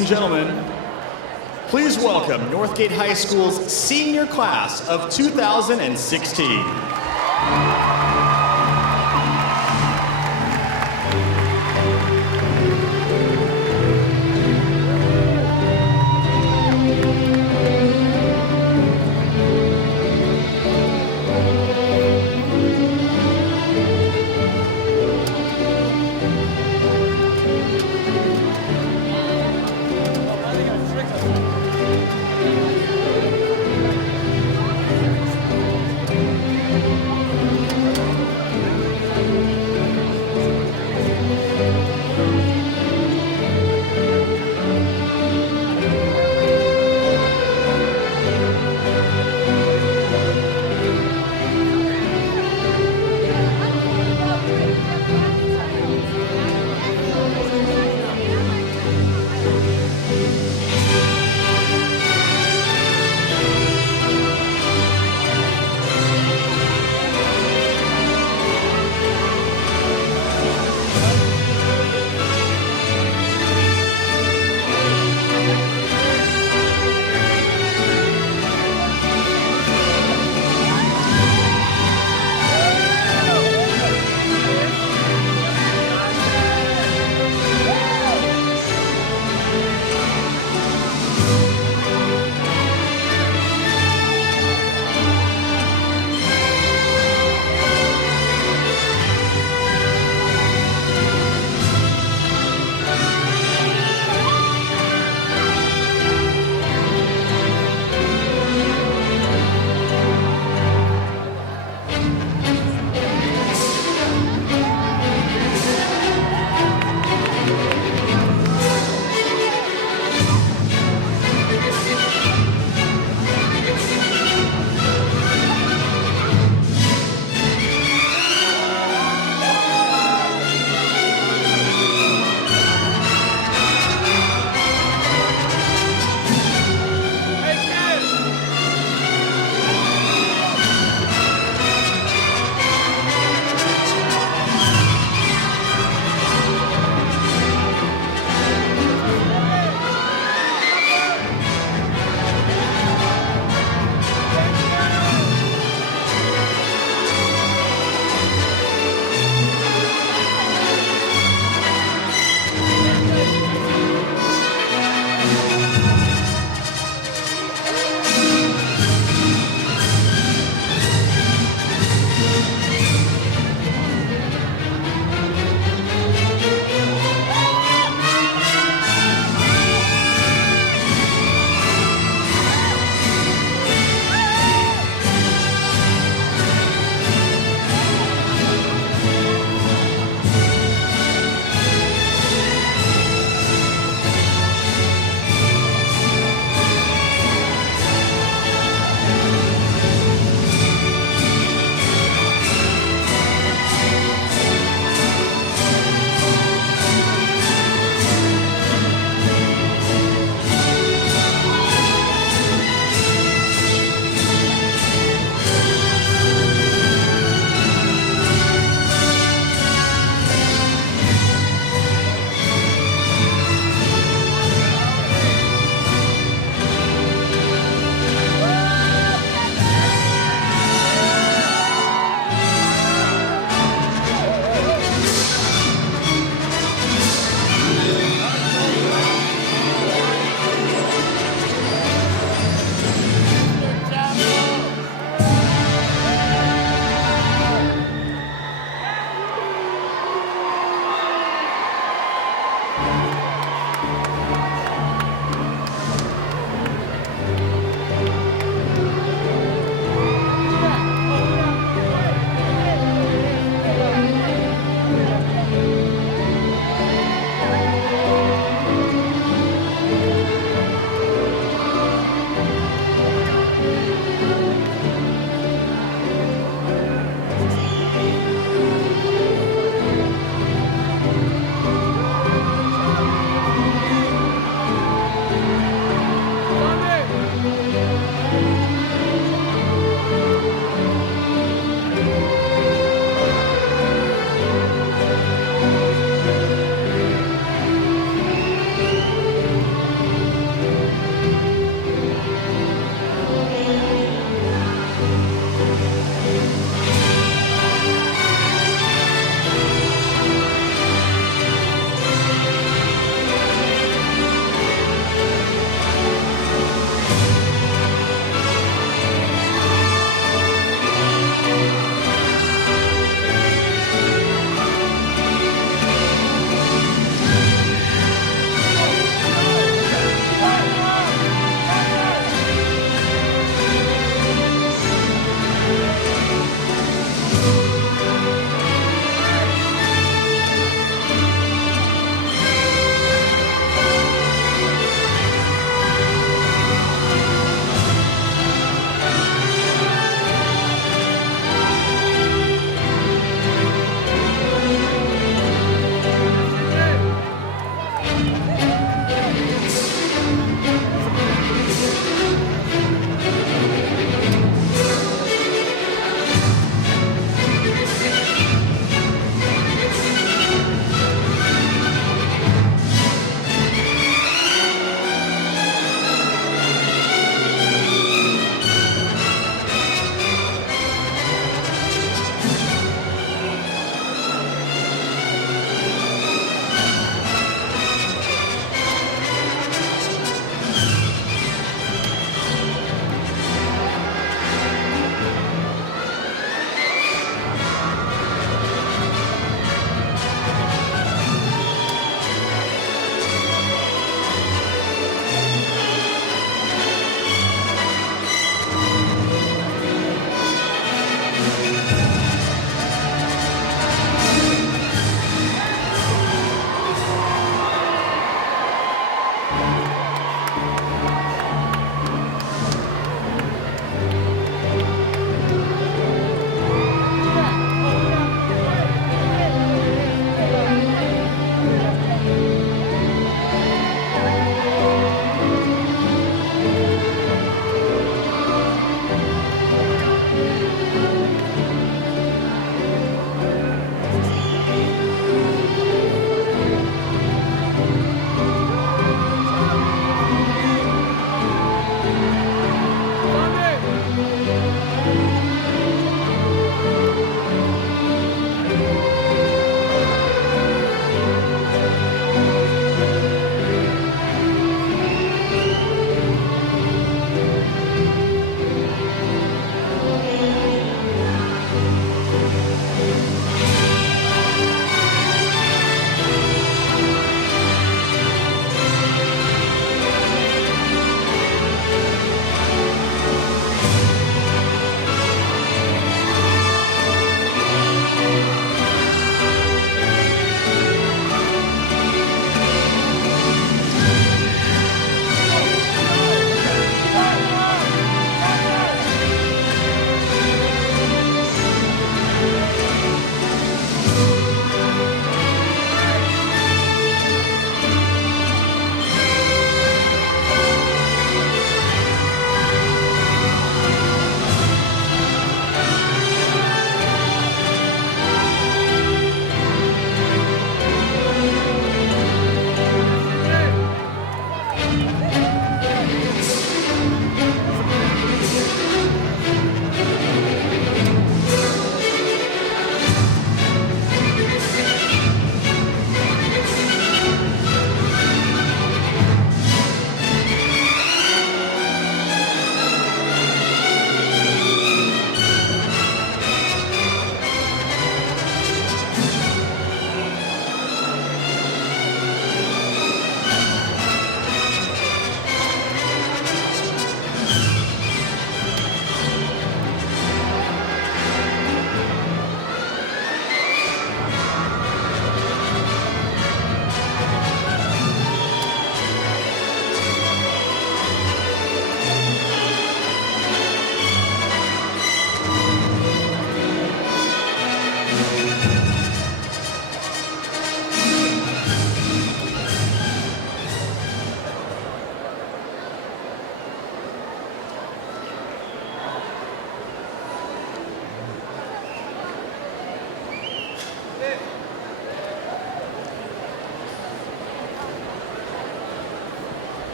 and gentlemen, please welcome Northgate High School's senior class of 2016.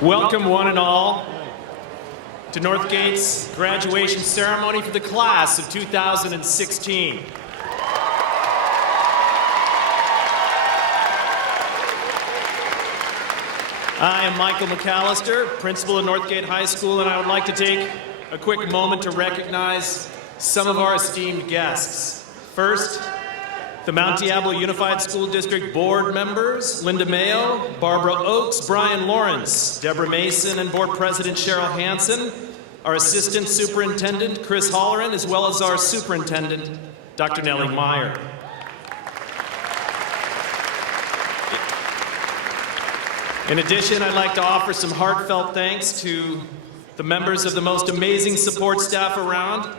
Welcome, one and all, to Northgate's graduation ceremony for the class of 2016. I am Michael McAllister, principal of Northgate High School, and I would like to take a quick moment to recognize some of our esteemed guests. First, the Mount Diablo Unified School District Board members, Linda Mayo, Barbara Oakes, Brian Lawrence, Deborah Mason, and Board President Cheryl Hansen, our Assistant Superintendent, Chris Holleran, as well as our Superintendent, Dr. Nellie Meyer. In addition, I'd like to offer some heartfelt thanks to the members of the most amazing support staff around,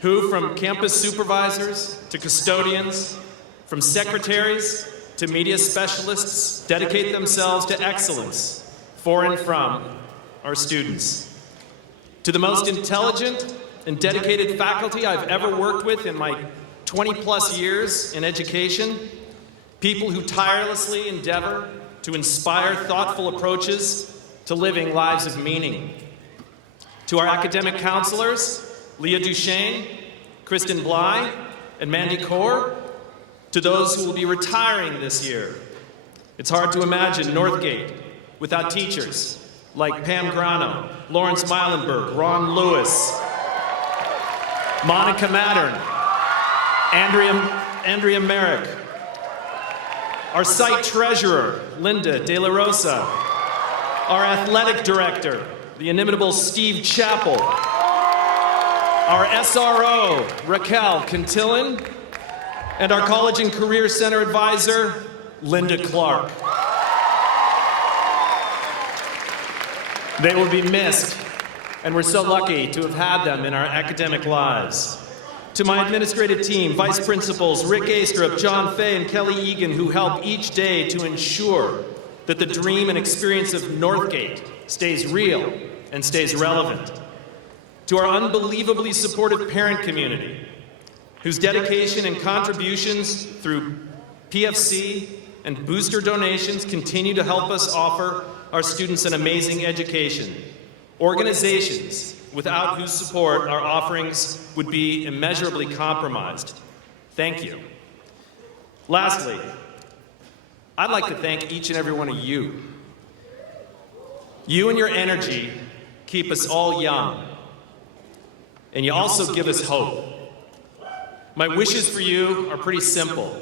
who, from campus supervisors to custodians, from secretaries to media specialists, dedicate themselves to excellence for and from our students. To the most intelligent and dedicated faculty I've ever worked with in my 20-plus years in education, people who tirelessly endeavor to inspire thoughtful approaches to living lives of meaning. To our academic counselors, Leah Duchesne, Kristen Bly, and Mandy Kaur, to those who will be retiring this year. It's hard to imagine Northgate without teachers like Pam Grano, Lawrence Meilenberg, Ron Lewis, Monica Mattern, Andrea Merrick, our site treasurer, Linda De La Rosa, our athletic director, the inimitable Steve Chappell, our SRO, Raquel Cantillan, and our College and Career Center advisor, Linda Clark. They will be missed, and we're so lucky to have had them in our academic lives. To my administrative team, Vice Principals Rick Astrup, John Fay, and Kelly Egan, who help each day to ensure that the dream and experience of Northgate stays real and stays relevant. To our unbelievably supportive parent community, whose dedication and contributions through PFC and booster donations continue to help us offer our students an amazing education. Organizations without whose support our offerings would be immeasurably compromised. Thank you. Lastly, I'd like to thank each and every one of you. You and your energy keep us all young, and you also give us hope. My wishes for you are pretty simple.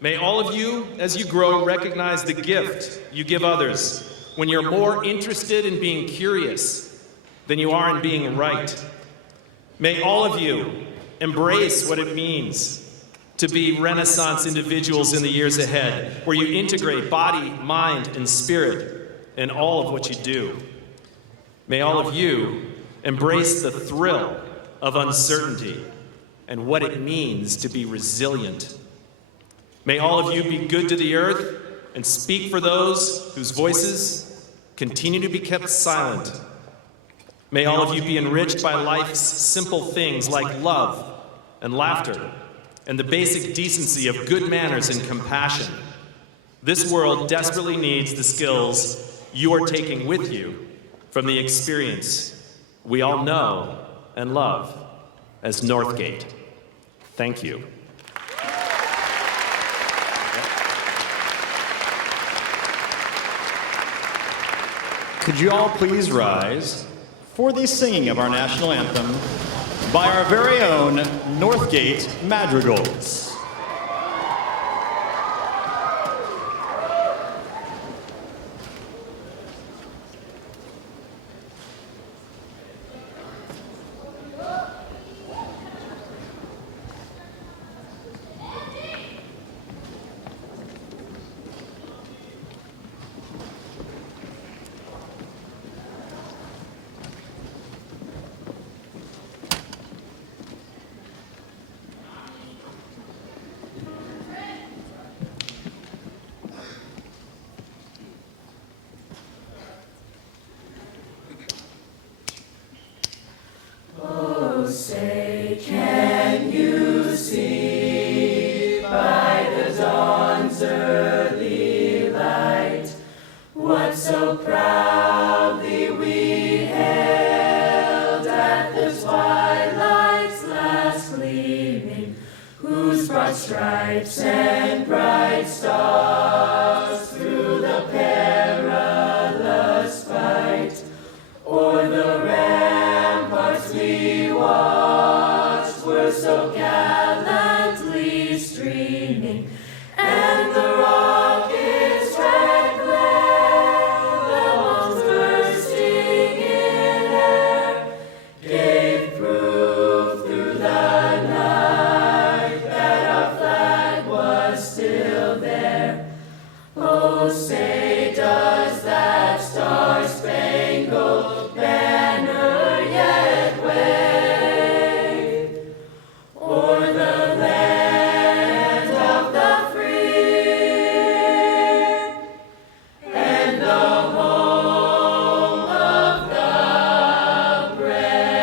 May all of you, as you grow, recognize the gift you give others when you're more interested in being curious than you are in being right. May all of you embrace what it means to be Renaissance individuals in the years ahead, where you integrate body, mind, and spirit in all of what you do. May all of you embrace the thrill of uncertainty and what it means to be resilient. May all of you be good to the earth and speak for those whose voices continue to be kept silent. May all of you be enriched by life's simple things like love and laughter and the basic decency of good manners and compassion. This world desperately needs the skills you are taking with you from the experience we all know and love as Northgate. Thank you. Could you all please rise for the singing of our national anthem by our very own Northgate Madrigals. stripes and bright stars through the perilous fight, o'er the ramparts we watched were so gallantly streaming, and the rockets' red glare, the bombs bursting in air, gave proof through the night that our flag was still there. Oh, say does that star-spangled banner yet wave o'er the land of the free and the home of the brave?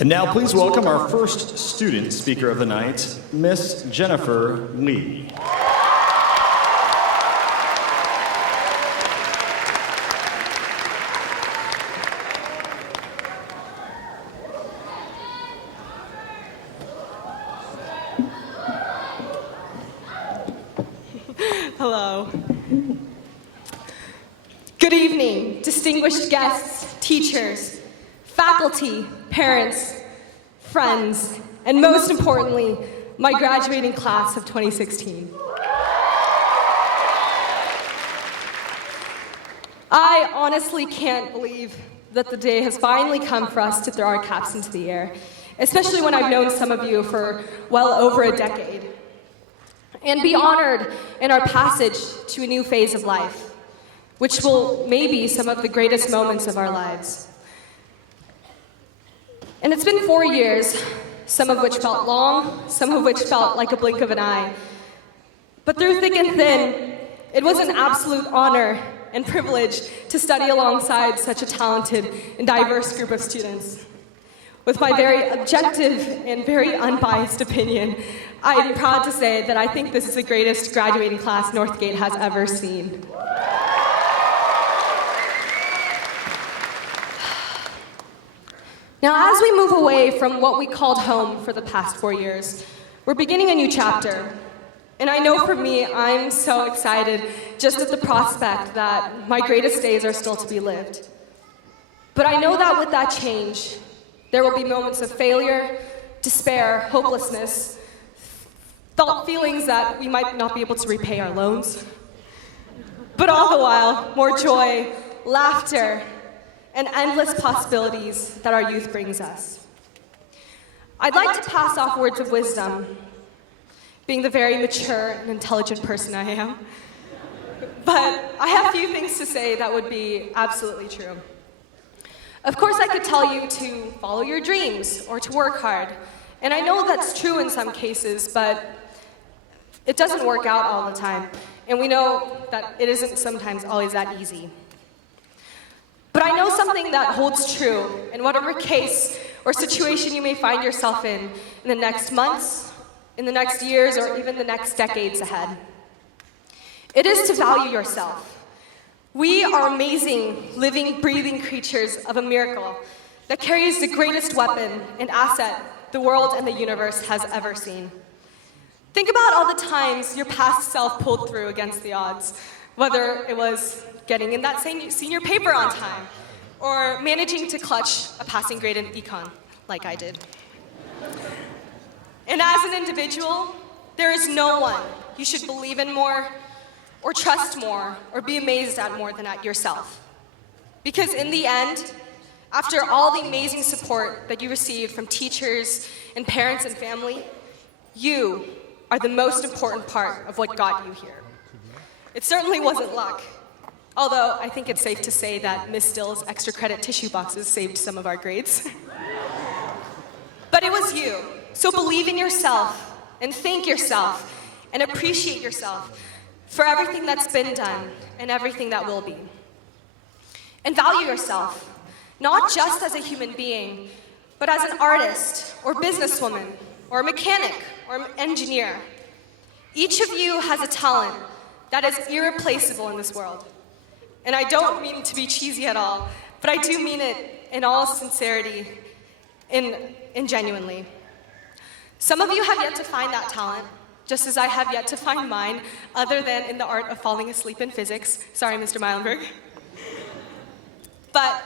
And now please welcome our first student speaker of the night, Miss Jennifer Lee. Hello. Good evening, distinguished guests, teachers, faculty, parents, friends, and most importantly, my graduating class of 2016. I honestly can't believe that the day has finally come for us to throw our caps into the air, especially when I've known some of you for well over a decade, and be honored in our passage to a new phase of life, which will maybe some of the greatest moments of our lives. And it's been 4 years, some of which felt long, some of which felt like a blink of an eye. But through thick and thin, it was an absolute honor and privilege to study alongside such a talented and diverse group of students. With my very objective and very unbiased opinion, I am proud to say that I think this is the greatest graduating class Northgate has ever seen. Now, as we move away from what we called home for the past 4 years, we're beginning a new chapter. And I know for me, I'm so excited just at the prospect that my greatest days are still to be lived. But I know that with that change, there will be moments of failure, despair, hopelessness, feelings that we might not be able to repay our loans. But all the while, more joy, laughter, and endless possibilities that our youth brings us. I'd like to pass off words of wisdom, being the very mature and intelligent person I am. But I have few things to say that would be absolutely true. Of course, I could tell you to follow your dreams or to work hard. And I know that's true in some cases, but it doesn't work out all the time. And we know that it isn't sometimes always that easy. But I know something that holds true in whatever case or situation you may find yourself in the next months, in the next years, or even the next decades ahead. It is to value yourself. We are amazing, living, breathing creatures of a miracle that carries the greatest weapon and asset the world and the universe has ever seen. Think about all the times your past self pulled through against the odds, whether it was getting in that senior paper on time, or managing to clutch a passing grade in econ, like I did. And as an individual, there is no one you should believe in more, or trust more, or be amazed at more than at yourself. Because in the end, after all the amazing support that you received from teachers and parents and family, you are the most important part of what got you here. It certainly wasn't luck. Although I think it's safe to say that Miss Still's extra credit tissue boxes saved some of our grades. But it was you. So believe in yourself, and thank yourself and appreciate yourself for everything that's been done and everything that will be. And value yourself, not just as a human being, but as an artist or businesswoman or a mechanic or an engineer. Each of you has a talent that is irreplaceable in this world. And I don't mean to be cheesy at all, but I do mean it in all sincerity and genuinely. Some of you have yet to find that talent, just as I have yet to find mine, other than in the art of falling asleep in physics. Sorry, Mr. Meilenberg. But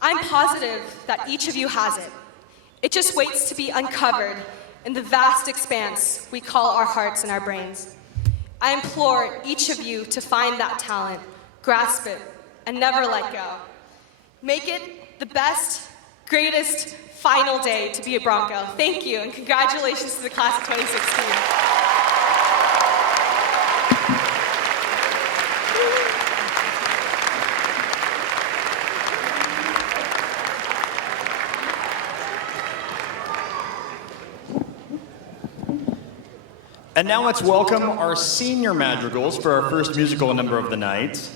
I'm positive that each of you has it. It just waits to be uncovered in the vast expanse we call our hearts and our brains. I implore each of you to find that talent, grasp it, and never let go. Make it the best, greatest, final day to be a Bronco. Thank you, and congratulations to the class of 2016. And now let's welcome our senior madrigals for our first musical number of the night.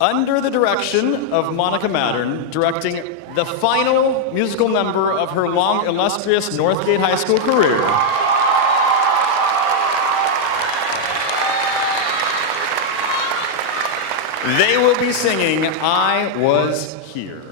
Under the direction of Monica Mattern, directing the final musical number of her long, illustrious Northgate High School career. They will be singing I Was Here.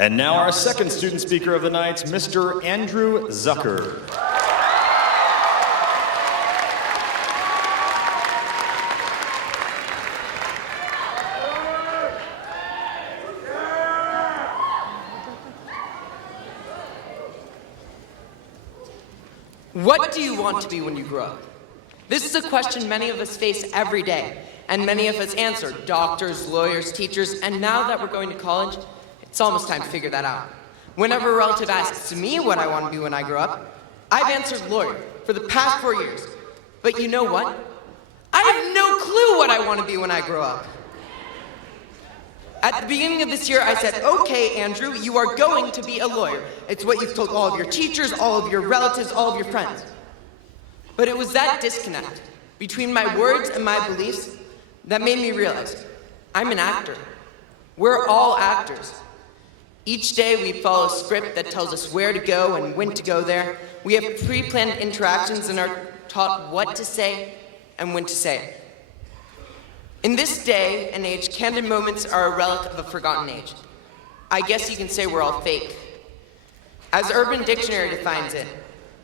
And now our second student speaker of the night, Mr. Andrew Zucker. What do you want to be when you grow up? This is a question many of us face every day, and many of us answer: doctors, lawyers, teachers, and now that we're going to college, it's almost time to figure that out. Whenever a relative asks me what I want to be when I grow up, I've answered lawyer for the past 4 years. But you know what? I have no clue what I want to be when I grow up. At the beginning of this year, I said, okay, Andrew, you are going to be a lawyer. It's what you've told all of your teachers, all of your relatives, all of your friends. But it was that disconnect between my words and my beliefs that made me realize I'm an actor. We're all actors. Each day we follow a script that tells us where to go and when to go there. We have pre-planned interactions and are taught what to say and when to say it. In this day and age, candid moments are a relic of a forgotten age. I guess you can say we're all fake. As Urban Dictionary defines it,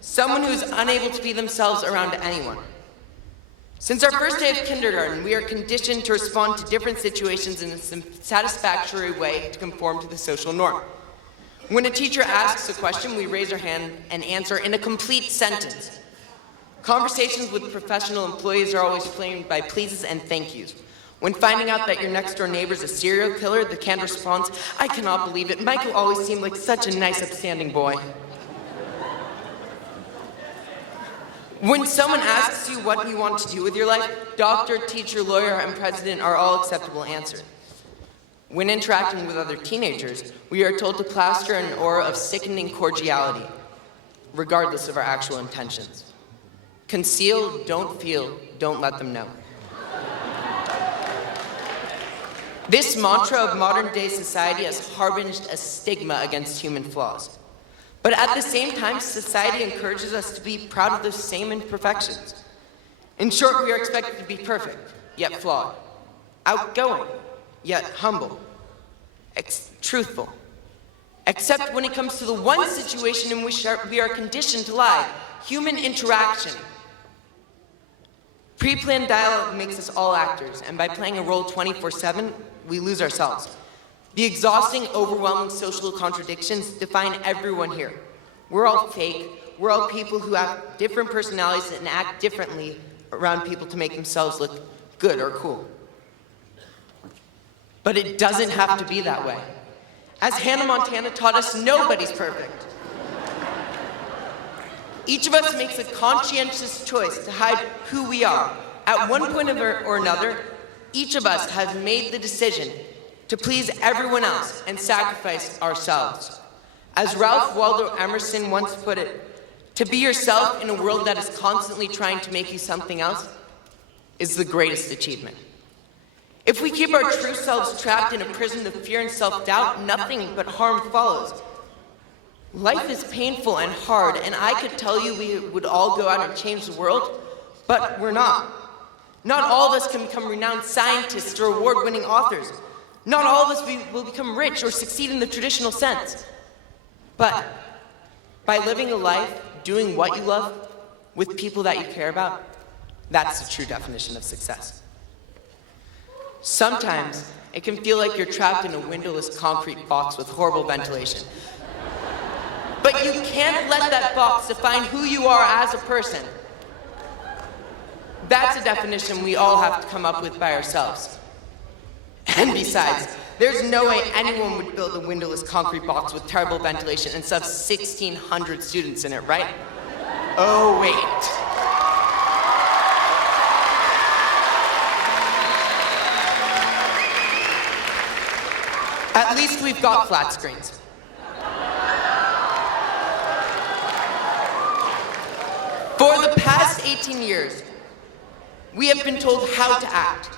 someone who's unable to be themselves around anyone. Since our first day of kindergarten, we are conditioned to respond to different situations in a satisfactory way to conform to the social norm. When a teacher asks a question, we raise our hand and answer in a complete sentence. Conversations with professional employees are always framed by pleases and thank yous. When finding out that your next door neighbor's a serial killer, the canned response, I cannot believe it. Michael always seemed like such a nice, upstanding boy. When someone asks you what you want to do with your life, doctor, teacher, lawyer, and president are all acceptable answers. When interacting with other teenagers, we are told to plaster an aura of sickening cordiality, regardless of our actual intentions. Conceal, don't feel, don't let them know. This mantra of modern-day society has harbinged a stigma against human flaws. But at the same time, society encourages us to be proud of those same imperfections. In short, we are expected to be perfect, yet flawed. Outgoing, yet humble. Truthful. Except when it comes to the one situation in which we are conditioned to lie: human interaction. Pre-planned dialogue makes us all actors, and by playing a role 24/7, we lose ourselves. The exhausting, overwhelming social contradictions define everyone here. We're all fake. We're all people who have different personalities and act differently around people to make themselves look good or cool. But it doesn't have to be that way. As Hannah Montana taught us, nobody's perfect. Each of us makes a conscientious choice to hide who we are. At one point or another, each of us has made the decision to please everyone else and sacrifice ourselves. As Ralph Waldo Emerson once put it, to be yourself in a world that is constantly trying to make you something else is the greatest achievement. If we keep our true selves trapped in a prison of fear and self-doubt, nothing but harm follows. Life is painful and hard, and I could tell you we would all go out and change the world, but we're not. Not all of us can become renowned scientists or award-winning authors. Not all of us will become rich or succeed in the traditional sense. But by living a life, doing what you love, with people that you care about, that's the true definition of success. Sometimes it can feel like you're trapped in a windowless concrete box with horrible ventilation. But you can't let that box define who you are as a person. That's a definition we all have to come up with by ourselves. And besides, there's no way anyone would build a windowless concrete box with terrible ventilation and stuff 1,600 students in it, right? Oh, wait. At least we've got flat screens. For the past 18 years, we have been told how to act.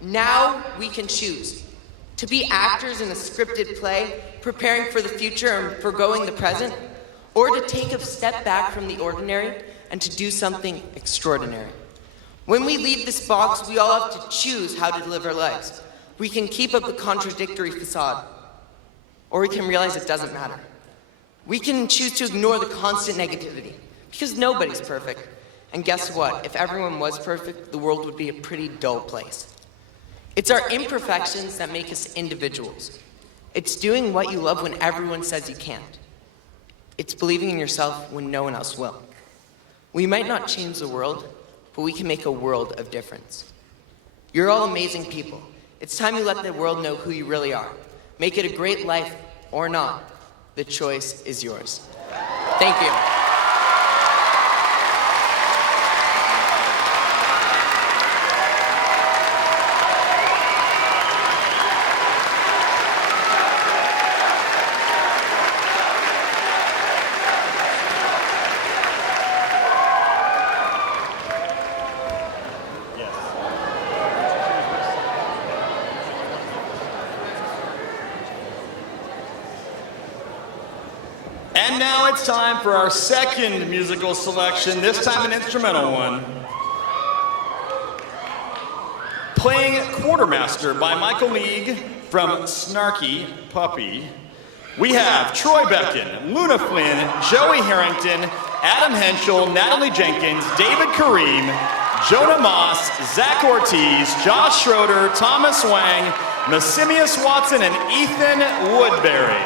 Now we can choose to be actors in a scripted play, preparing for the future and forgoing the present, or to take a step back from the ordinary and to do something extraordinary. When we leave this box, we all have to choose how to live our lives. We can keep up the contradictory facade, or we can realize it doesn't matter. We can choose to ignore the constant negativity, because nobody's perfect. And guess what? If everyone was perfect, the world would be a pretty dull place. It's our imperfections that make us individuals. It's doing what you love when everyone says you can't. It's believing in yourself when no one else will. We might not change the world, but we can make a world of difference. You're all amazing people. It's time you let the world know who you really are. Make it a great life or not. The choice is yours. Thank you. And now it's time for our second musical selection, this time an instrumental one. Playing Quartermaster by Michael League from Snarky Puppy, we have Troy Becken, Luna Flynn, Joey Harrington, Adam Henschel, Natalie Jenkins, David Kareem, Jonah Moss, Zach Ortiz, Josh Schroeder, Thomas Wang, Massimius Watson, and Ethan Woodbury.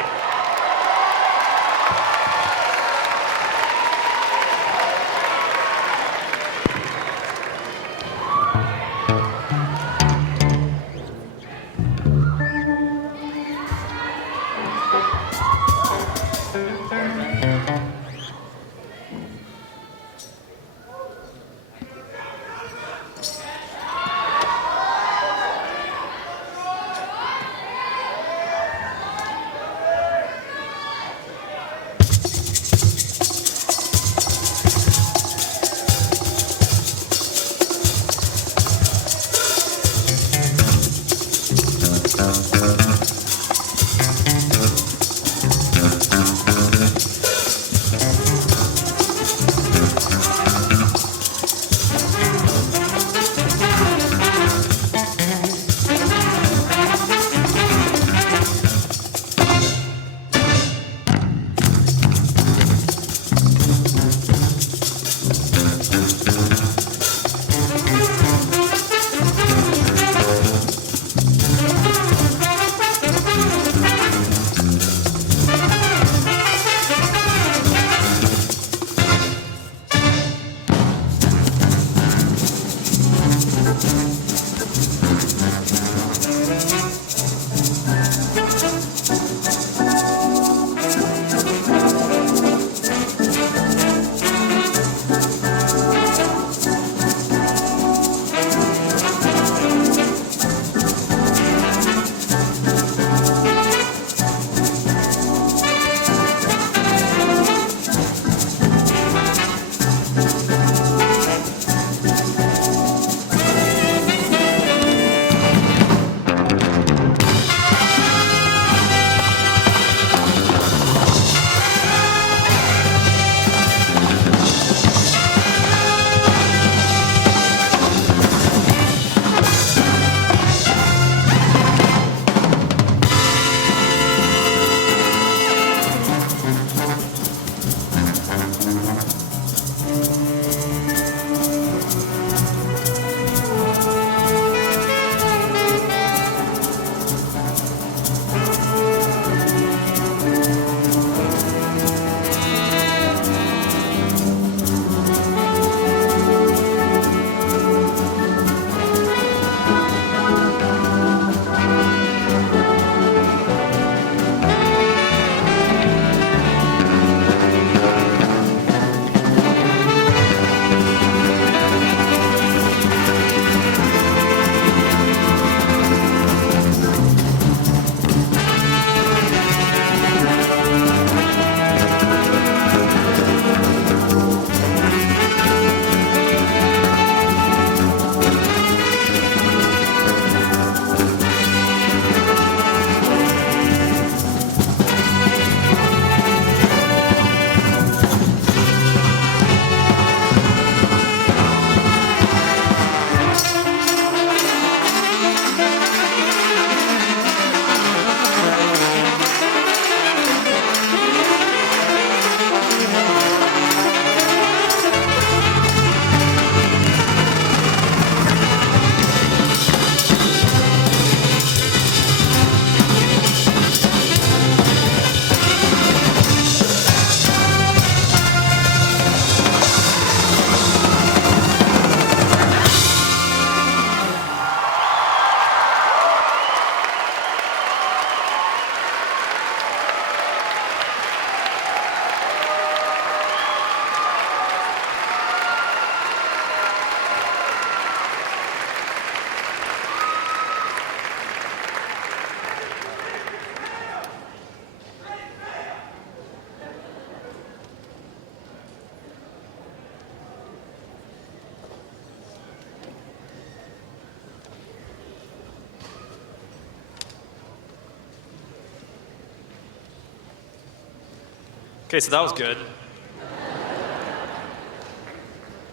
Okay, so that was good.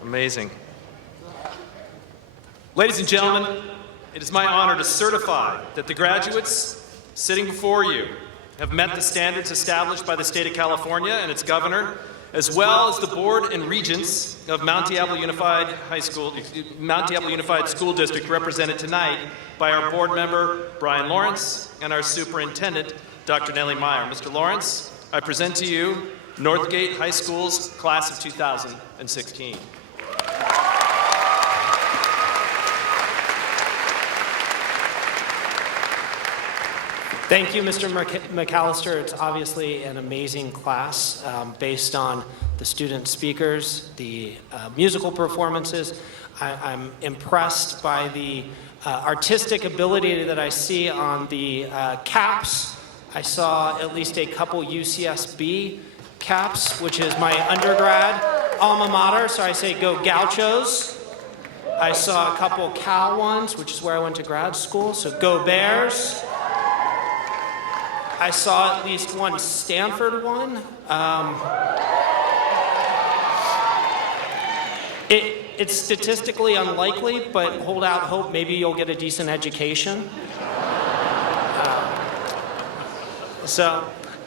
Amazing. Ladies and gentlemen, it is my honor to certify that the graduates sitting before you have met the standards established by the state of California and its governor, as well as the board and regents of Mount Diablo Unified School District, represented tonight by our board member, Brian Lawrence, and our superintendent, Dr. Nellie Meyer. Mr. Lawrence, I present to you Northgate High School's class of 2016. Thank you, Mr. McAllister. It's obviously an amazing class based on the student speakers, the musical performances. I'm impressed by the artistic ability that I see on the caps. I saw at least a couple UCSB caps, which is my undergrad alma mater, so I say go Gauchos. I saw a couple Cal ones, which is where I went to grad school, so go Bears. I saw at least one Stanford one. It's statistically unlikely, but hold out hope, maybe you'll get a decent education.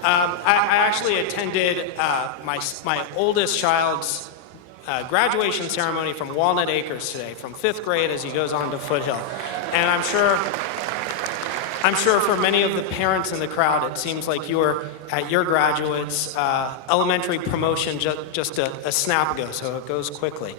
I actually attended my oldest child's graduation ceremony from Walnut Acres today, from 5th grade as he goes on to Foothill. And I'm sure for many of the parents in the crowd, it seems like you were at your graduate's elementary promotion just a snap ago, so it goes quickly.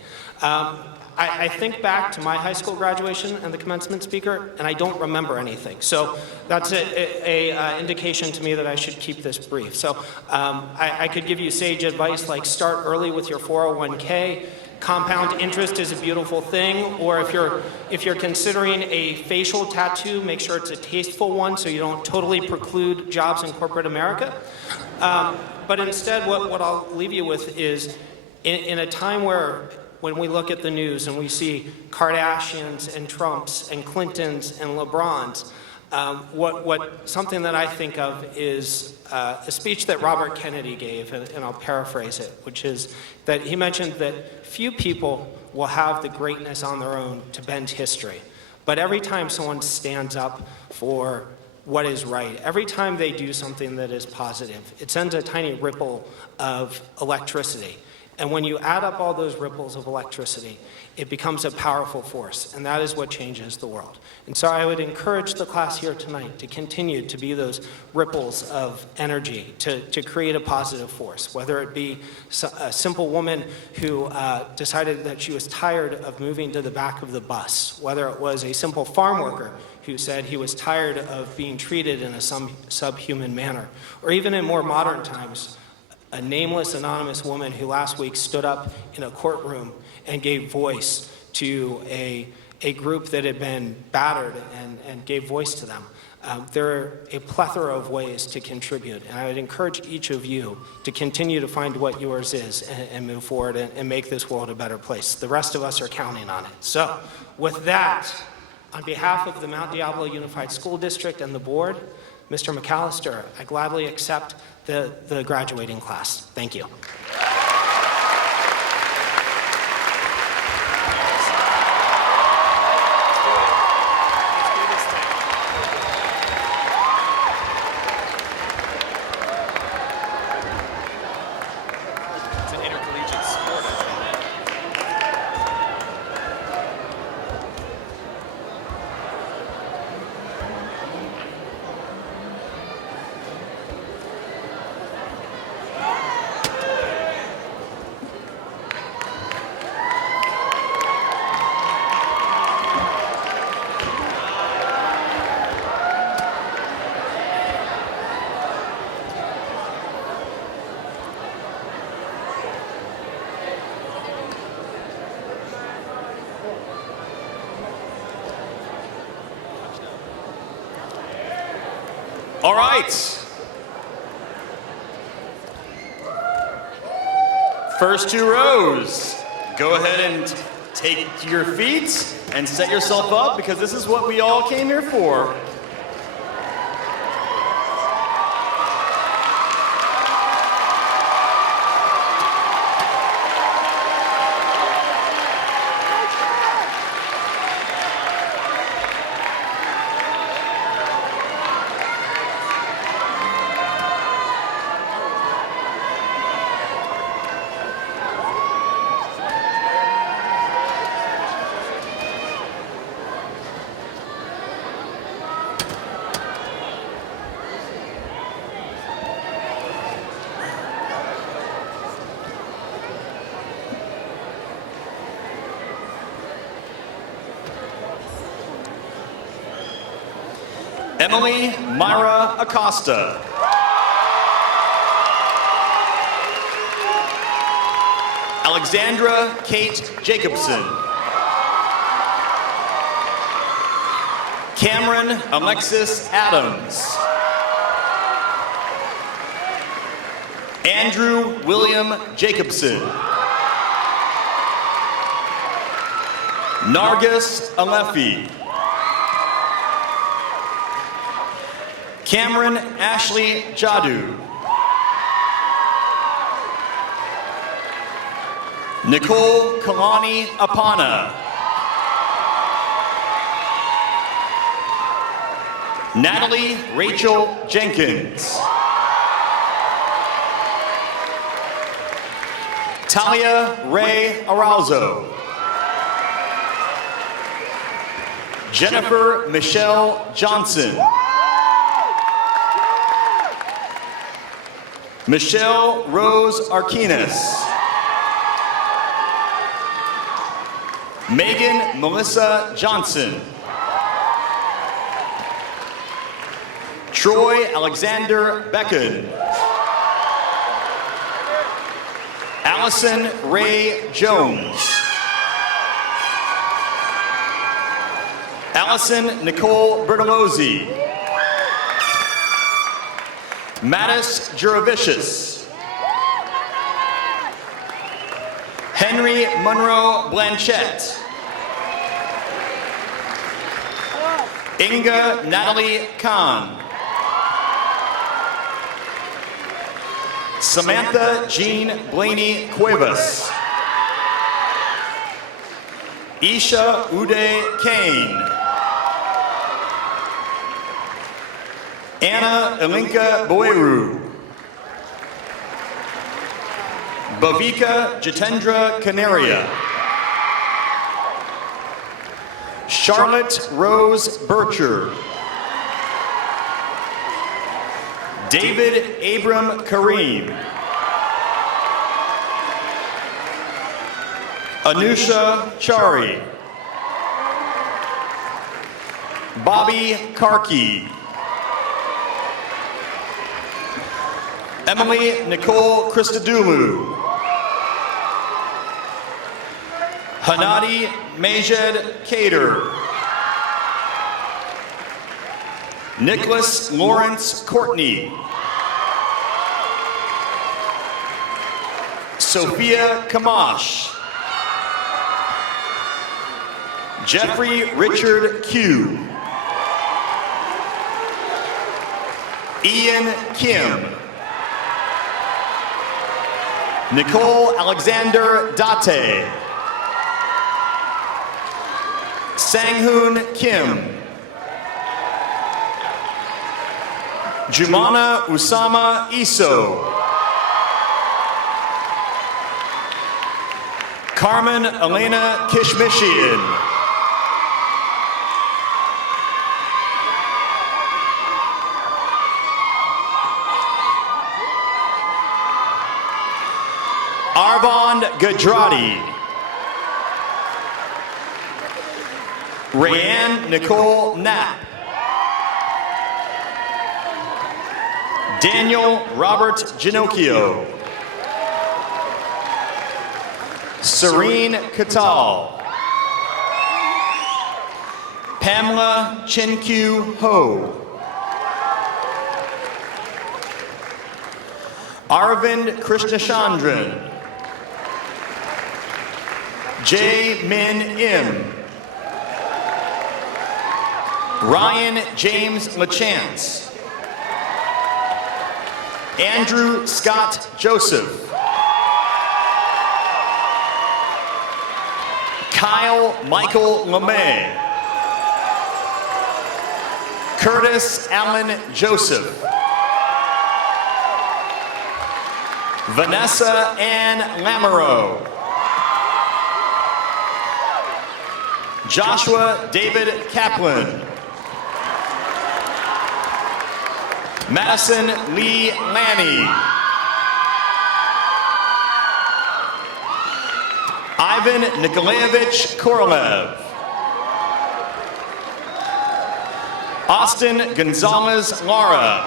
I think back to my high school graduation and the commencement speaker, and I don't remember anything. So that's a indication to me that I should keep this brief. So I could give you sage advice like start early with your 401k. Compound interest is a beautiful thing, or if you're considering a facial tattoo, make sure it's a tasteful one so you don't totally preclude jobs in corporate America. But instead, what I'll leave you with is, in a time when we look at the news and we see Kardashians and Trumps and Clintons and LeBrons, something that I think of is a speech that Robert Kennedy gave, and I'll paraphrase it, which is that he mentioned that few people will have the greatness on their own to bend history. But every time someone stands up for what is right, every time they do something that is positive, it sends a tiny ripple of electricity. And when you add up all those ripples of electricity, it becomes a powerful force, and that is what changes the world. And so I would encourage the class here tonight to continue to be those ripples of energy, to create a positive force, whether it be a simple woman who decided that she was tired of moving to the back of the bus, whether it was a simple farm worker who said he was tired of being treated in a subhuman manner, or even in more modern times, a nameless, anonymous woman who last week stood up in a courtroom and gave voice to a group that had been battered and gave voice to them. There are a plethora of ways to contribute, and I would encourage each of you to continue to find what yours is and move forward and make this world a better place. The rest of us are counting on it. So, with that, on behalf of the Mount Diablo Unified School District and the board, Mr. McAllister, I gladly accept the graduating class. Thank you. It's an intercollegiate sport, I think. All right. First two rows. Go ahead and take your feet and set yourself up because this is what we all came here for. Emily Myra Acosta. Alexandra Kate Jacobson. Cameron Alexis Adams. Andrew William Jacobson. Nargis Alefi. Cameron Ashley Jadu. Nicole Kalani Apana. Natalie Rachel Jenkins. Talia Ray Arauzo. Jennifer Michelle Johnson. Michelle Rose Arquinas. Megan Melissa Johnson. Troy Alexander Becken. Allison Ray Jones. Allison Nicole Bertolozzi. Mattis Juravicius. Henry Monroe Blanchette. Inga Natalie Kahn. Samantha Jean Blaney Cuevas. Isha Uday Kane. Anna Elinka Boeru. Bhavika Jitendra Canaria. Charlotte Rose Bircher. David Abram Kareem. Anusha Chari. Bobby Karki. Emily Nicole Christodoulou. Hanadi Majed Cater. Nicholas Lawrence Courtney. Sophia Kamash. Jeffrey Richard Q. Ian Kim. Nicole Alexander Date. Sanghoon Kim. Jumana Usama Iso. Carmen Elena Kishmishian. Arvand Gadradi. Rayanne Nicole Knapp. Daniel Robert Ginocchio. Serene Katal. Pamela Chinkyu Ho. Arvind Krishnachandran. Jae Min Im. Ryan James LaChance. Andrew Scott Joseph. Kyle Michael LeMay. Curtis Allen Joseph. Vanessa Ann Lamoureux. Joshua David Kaplan. Madison Lee Lanny. Ivan Nikolaevich Korolev. Austin Gonzalez Lara.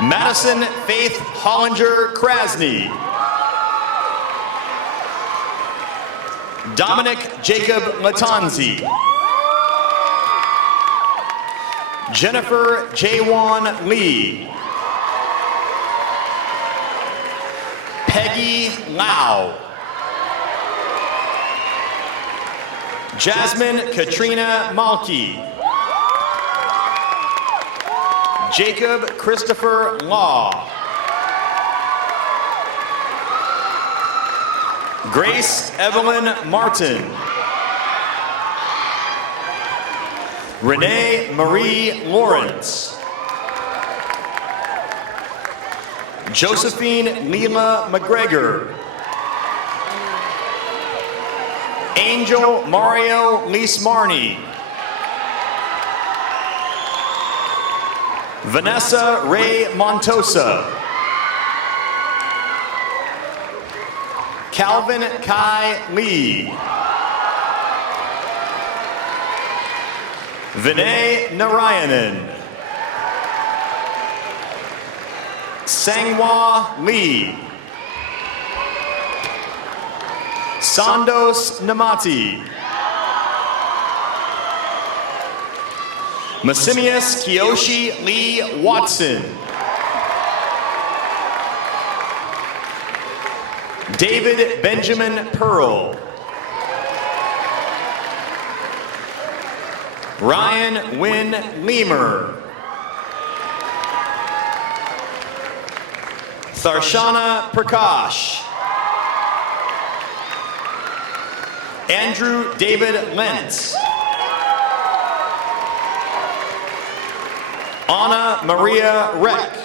Madison Faith Hollinger Krasny. Dominic Jacob Latanzi. Jennifer Jaewon Lee. Peggy Lau. Jasmine Katrina Malky. Jacob Christopher Law. Grace Evelyn Martin. Renee Marie Lawrence. Josephine Leela McGregor. Angel Mario Leesmarny. Vanessa Ray Montosa. Calvin Kai Lee. Vinay Narayanan. Sangwa Lee. Sandos Namati. Massimius Kiyoshi Lee Watson. David Benjamin Pearl. Ryan Wynn Leamer. Tharshana Prakash. Andrew David Lentz. Anna Maria Reck.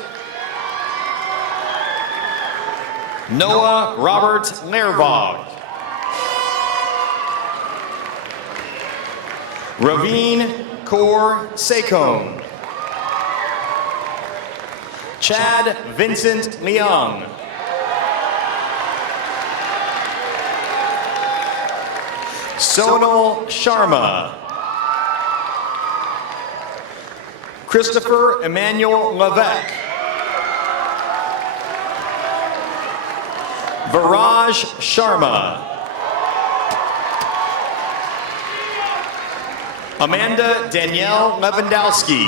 Noah Robert Lervog. Raveen Kaur Sekon. Chad Vincent Leung. Sonal Sharma. Christopher Emmanuel Levesque. Viraj Sharma. Amanda Danielle Lewandowski.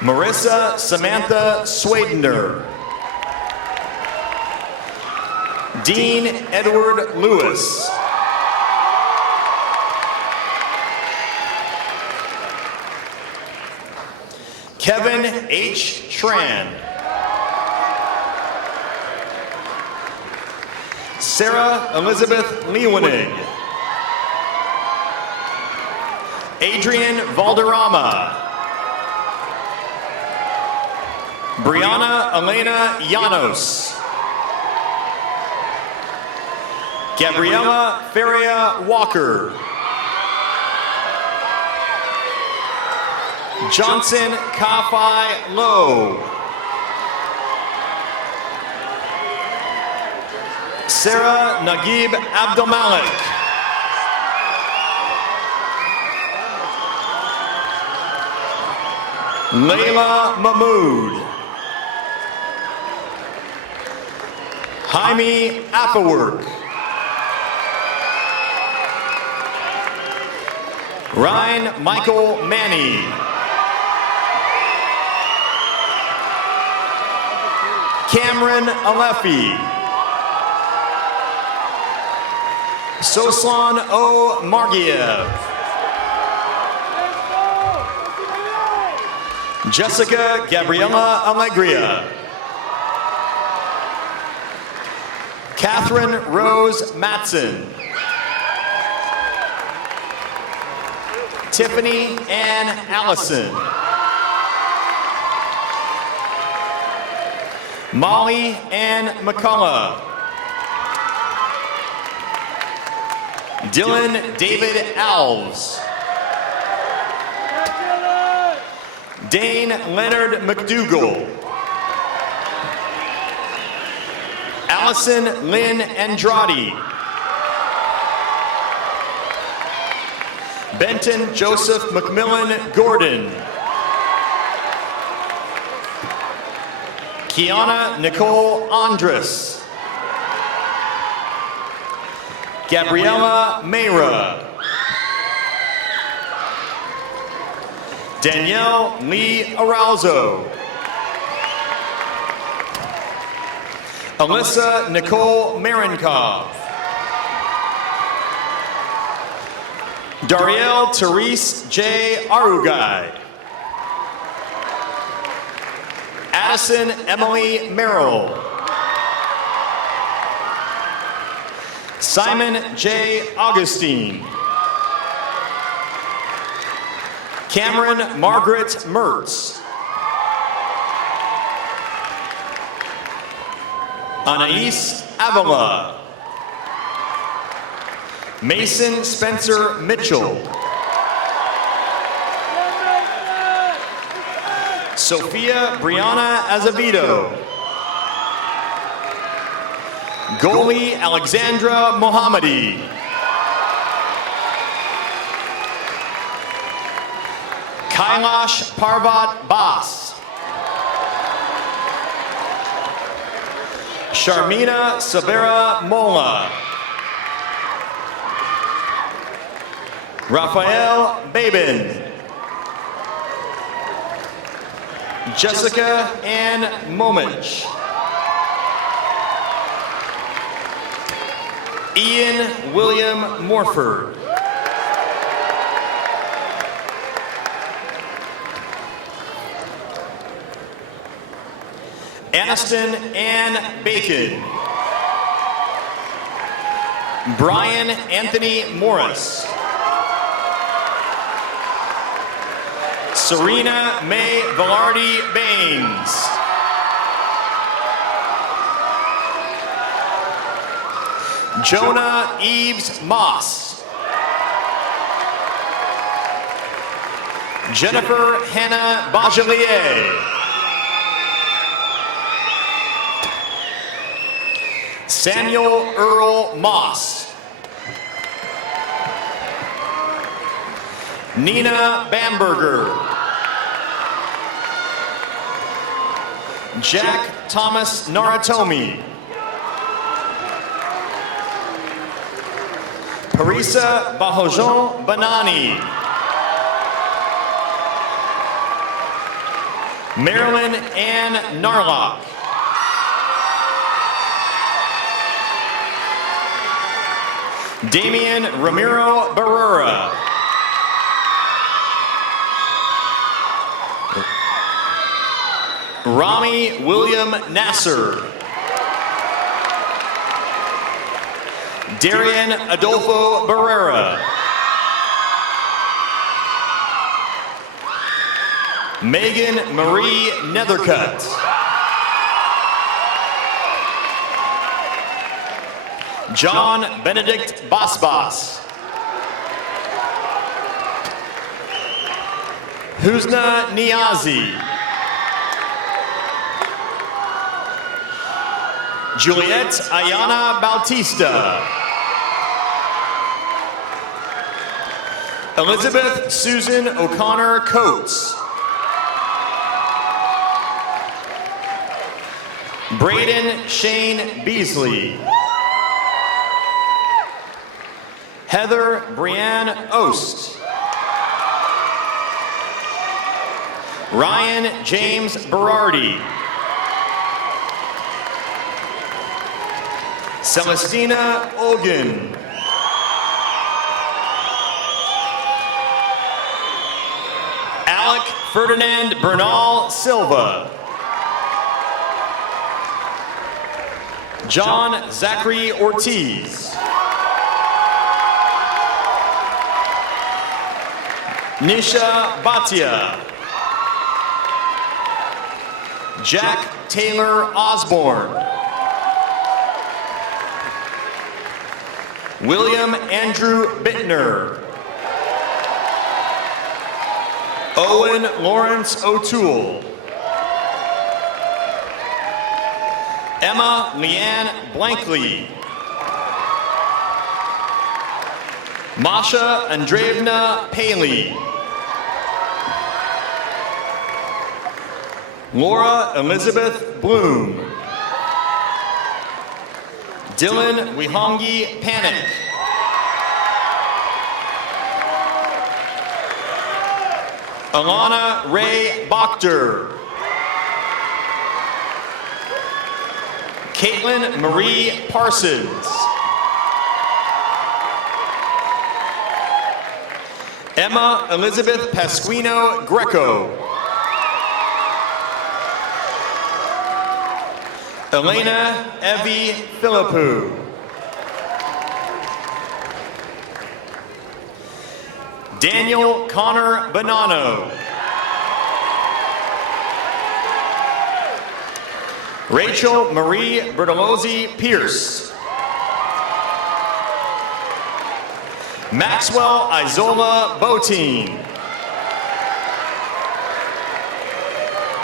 Marissa Samantha Swadender. Dean Edward Lewis. Kevin H. Tran. Sarah Elizabeth Lewenig. Adrian Valderrama. Brianna Elena Llanos. Gabriela Feria Walker. Johnson Kafai Lowe. Sarah Nagib Abdelmalik. Layla Mahmood. Jaime Afewerk. Ryan Michael Manny. Cameron Alefi. Soslan O. Margiev. Jessica Gabriela Alegria. Catherine Rose Matson. Tiffany Ann Allison. Molly Ann McCullough. Dylan David Alves. Dane Leonard McDougall. Allison Lynn Andrade. Benton Joseph McMillan Gordon. Kiana Nicole Andres. Gabriella Mayra. Danielle Lee Arauzo. Alyssa Nicole Marinkov. Darielle Therese J. Arugai. Addison Emily Merrill. Simon J. Augustine. Cameron Margaret Mertz. Anais Avila. Mason Spencer Mitchell. Sophia Brianna Azevedo. Goalie Alexandra Mohammadi. Kailash Parvat Bas. Sharmina Sabera Mola. Raphael Babin. Jessica Ann Momich. Ian William Morford. Aniston Ann Bacon. Brian Anthony Morris. Serena May Velarde Baines. Jonah Eves Moss. Jennifer Hannah Bajalier. Samuel Earl Moss. Nina Bamberger. Jack Thomas Naratomi. Parisa Bahojon Banani. Marilyn Ann Narlock. Damian Ramiro Barrera. Rami William Nasser. Darian Adolfo Barrera. Megan Marie Nethercutt. John Benedict Basbas. Husna Niazi. Juliette Ayana Bautista. Elizabeth Susan O'Connor Coates. Braden Shane Beasley. Heather Brianne Ost. Ryan James Berardi. Celestina Olgin. Alec Ferdinand Bernal Silva. John Zachary Ortiz. Nisha Bhatia. Jack Taylor Osborne. William Andrew Bittner. Owen Lawrence O'Toole. Emma Leanne Blankley. Masha Andreevna Paley. Laura Elizabeth Bloom. Dylan Wihongi Panic. Alana Ray Bochter. Caitlin Marie Parsons. Emma Elizabeth Pasquino Greco. Elena Evie Philippou. Daniel Connor Bonanno. Rachel Marie Bertolozzi Pierce. Maxwell Isola Botine.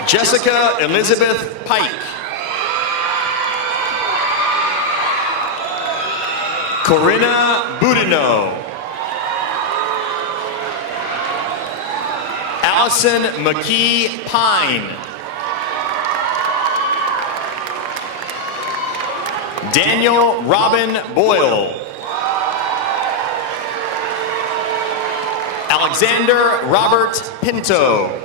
Jessica Elizabeth Pike. Corinna Boudinot. Allison McKee Pine. Daniel Robin Boyle. Alexander Robert Pinto.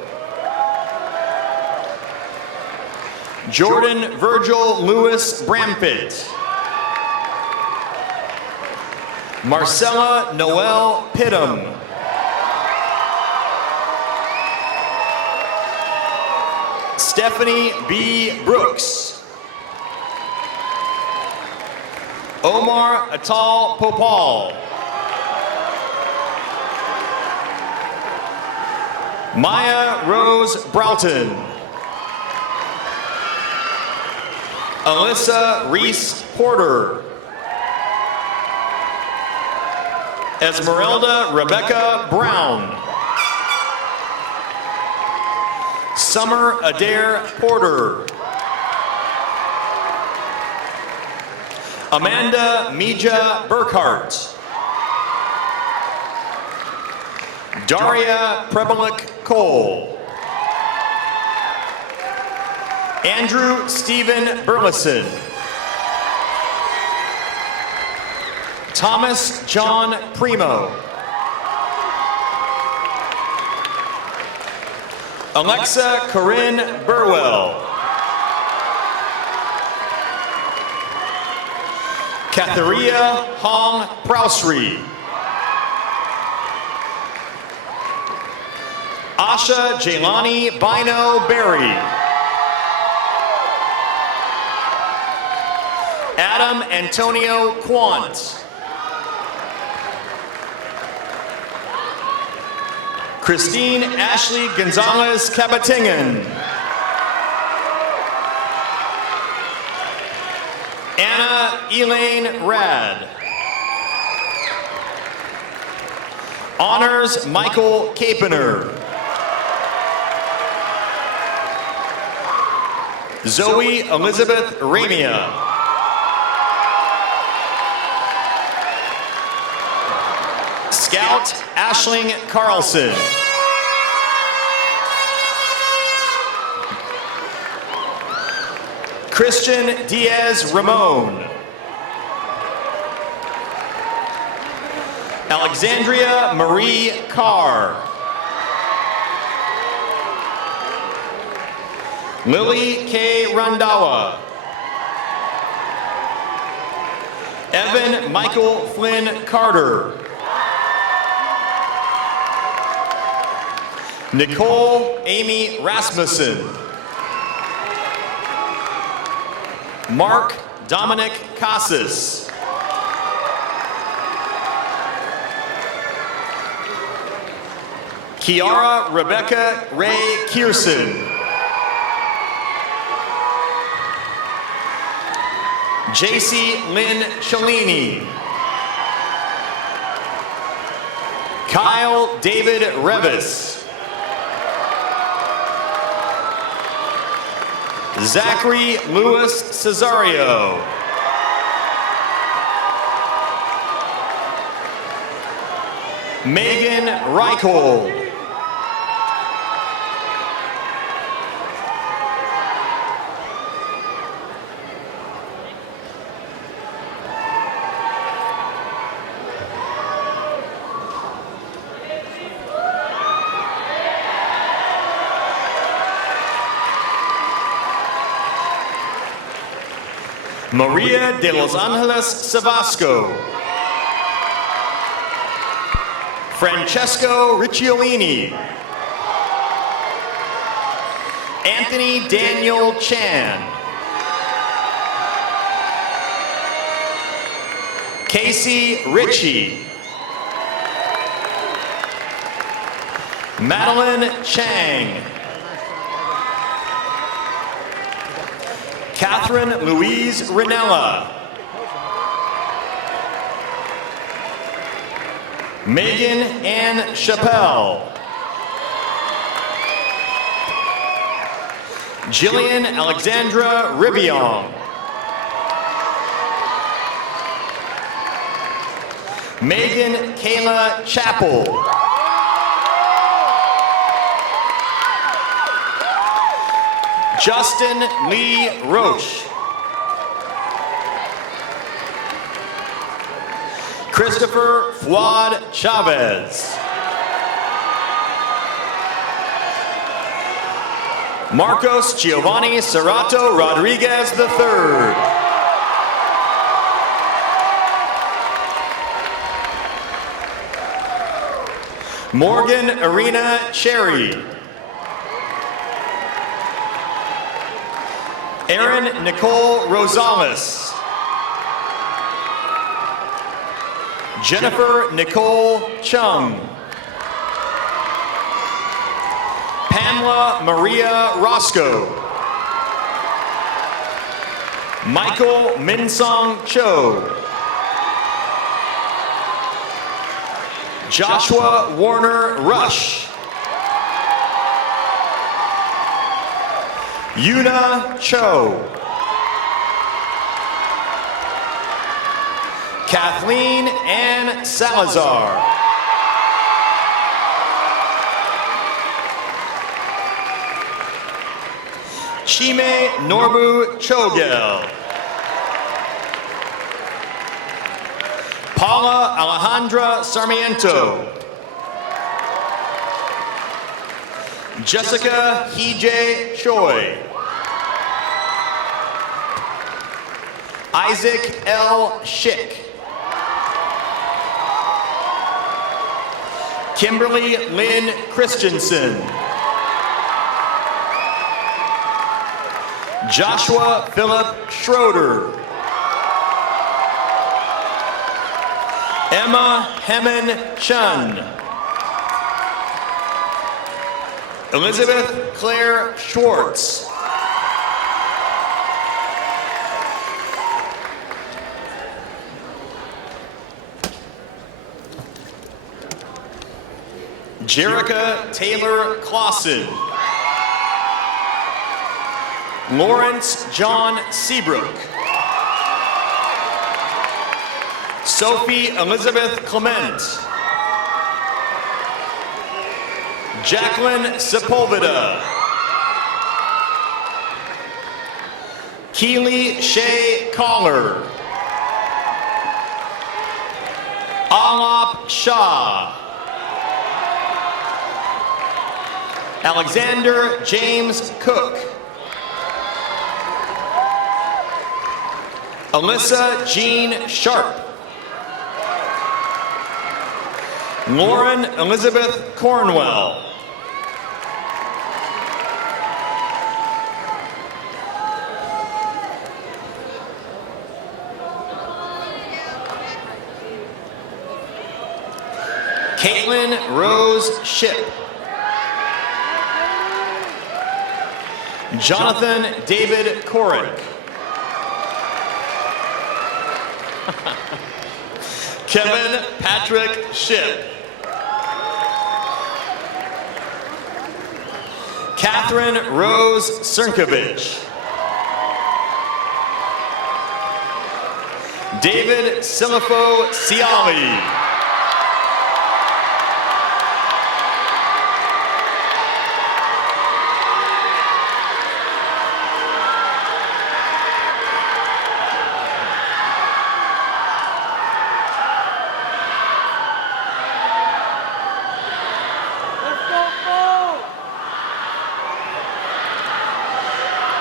Jordan Virgil Lewis Brampitt. Marcella Noel Pittum. Stephanie B. Brooks. Omar Atal Popal. Maya Rose Broughton. Alyssa Reese Porter. Esmeralda Rebecca Brown. Summer Adair Porter. Amanda Mija Burkhart. Daria Prebelik Cole. Andrew Stephen Burleson. Thomas John Primo. Alexa Corinne Burwell. Katharia Hong Prousry. Asha Jaylani Bino Berry. Adam Antonio Quant. Christine Ashley Gonzalez Cabatingen. Anna Elaine Rad. Honors Michael Capener. Zoe Elizabeth Ramia. Scout Ashling Carlson. Christian Diaz Ramon. Alexandria Marie Carr. Lily K. Randawa. Evan Michael Flynn Carter. Nicole Amy Rasmussen. Mark Dominic Casas. Kiara Rebecca Ray Kierson. JC Lynn Cellini. Kyle David Revis. Zachary Louis Cesario. Megan Reichold. Maria de Los Angeles Savasco. Francesco Ricciolini. Anthony Daniel Chan. Casey Ritchie. Madeline Chang. Catherine Louise Ranella. Megan Ann Chappelle. Jillian Alexandra Ribiong. Megan Kayla Chappell. Justin Lee Roche. Christopher Fuad Chavez. Marcos Giovanni Serrato Rodriguez III. Morgan Arena Cherry. Erin Nicole Rosales. Jennifer Nicole Chung. Pamela Maria Roscoe. Michael Minsong Cho. Joshua Warner Rush. Yuna Cho. Kathleen Ann Salazar. Chime Norbu Chogel. Paula Alejandra Sarmiento. Jessica Hee-Jae Choi. Isaac L. Schick. Kimberly Lynn Christensen. Joshua Philip Schroeder. Emma Hemin Chun. Elizabeth Claire Schwartz. Jerica Taylor Clausen. Lawrence John Seabrook. Sophie Elizabeth Clement. Jacqueline Sepulveda. Keely Shea Collar. Alap Shah. Alexander James Cook. Alyssa Jean Sharp. Lauren Elizabeth Cornwell. Caitlin Rose Ship. Jonathan David Corrick. Kevin Patrick Ship. Catherine Rose Cernkovich. David Silifo Siali.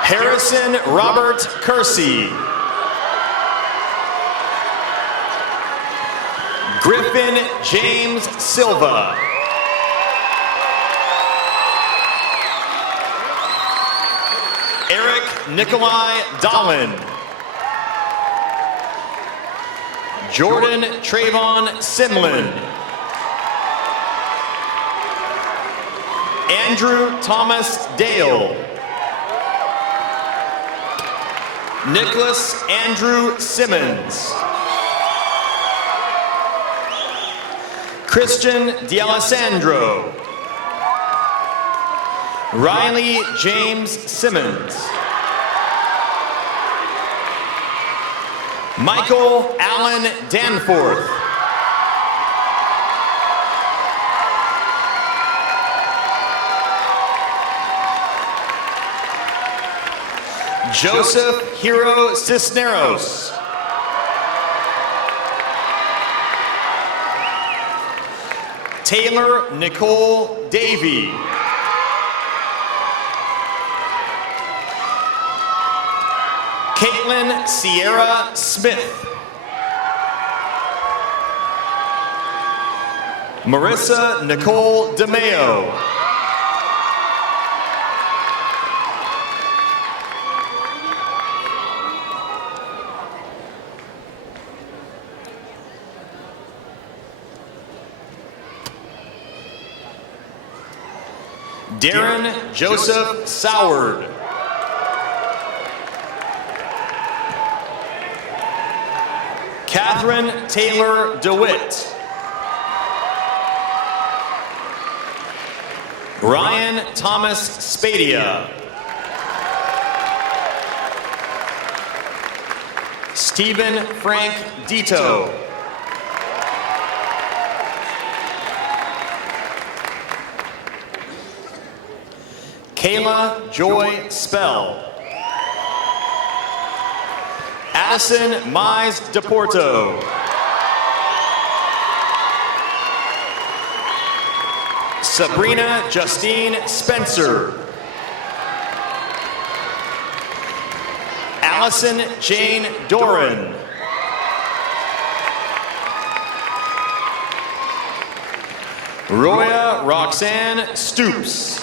Harrison Robert Kersey. Griffin James Silva. Eric Nikolai Dahlin. Jordan Trayvon Simlin. Andrew Thomas Dale. Nicholas Andrew Simmons. Christian D'Alessandro. Riley James Simmons. Michael Allen Danforth. Joseph Hiro Cisneros. Taylor Nicole Davey. Caitlin Sierra Smith. Marissa Nicole DeMeo. Darren Joseph Soward. Catherine Taylor DeWitt. Ryan Thomas Spadia. Stephen Frank Dito. Kayla Joy Spell. Addison Mize DePorto. Sabrina Justine Spencer. Allison Jane Doran. Roya Roxanne Stoops.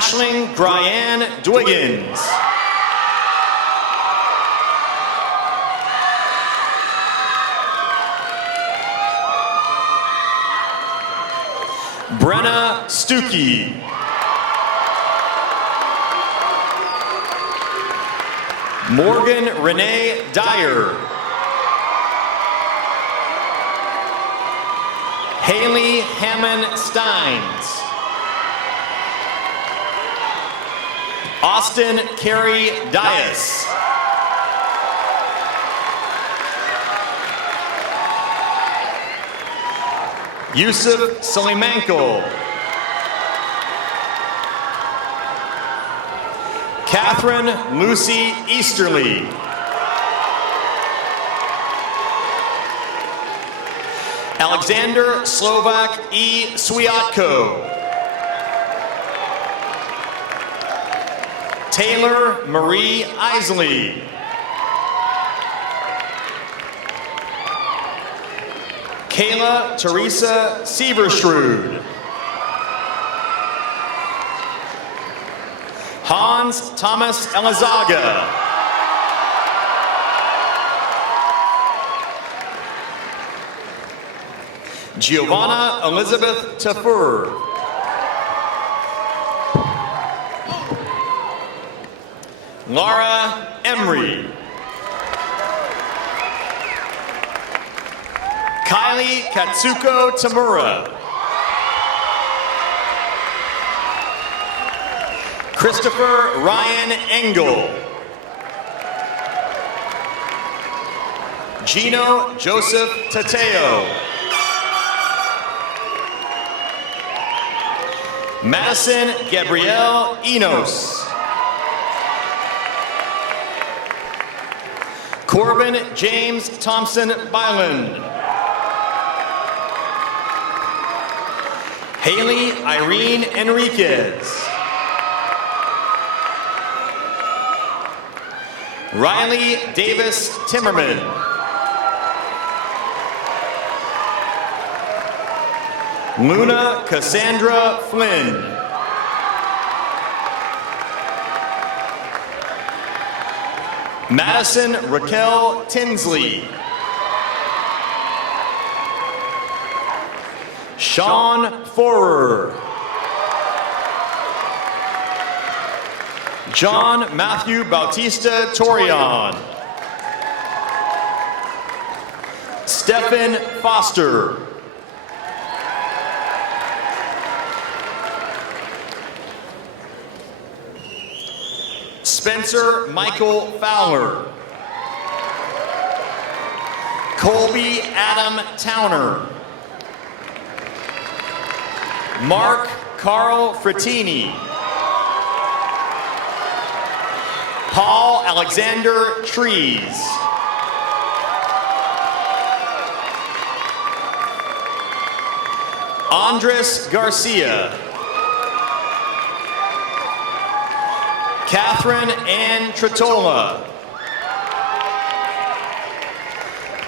Ashling Brianne Dwiggins. Brenna Stuckey. Morgan Renee Dyer. Haley Hammond Steins. Austin Carey Dias. Yusuf Suleimanko. Catherine Lucy Easterly. Alexander Slovak E. Swiatko. Taylor Marie Isley. Kayla Teresa Sieverstrud. Hans Thomas Elizaga. Giovanna Elizabeth Tafur. Laura Emery. Kylie Katsuko Tamura. Christopher Ryan Engel. Gino Joseph Tateo. Madison Gabrielle Enos. Corbin James Thompson Byland. Haley Irene Enriquez. Riley Davis Timmerman. Luna Cassandra Flynn. Madison Raquel Tinsley. Sean Forer. John Matthew Bautista Torion. Stephen Foster. Spencer Michael Fowler. Colby Adam Towner. Mark Carl Frattini. Paul Alexander Trees. Andres Garcia. Catherine Ann Tritola.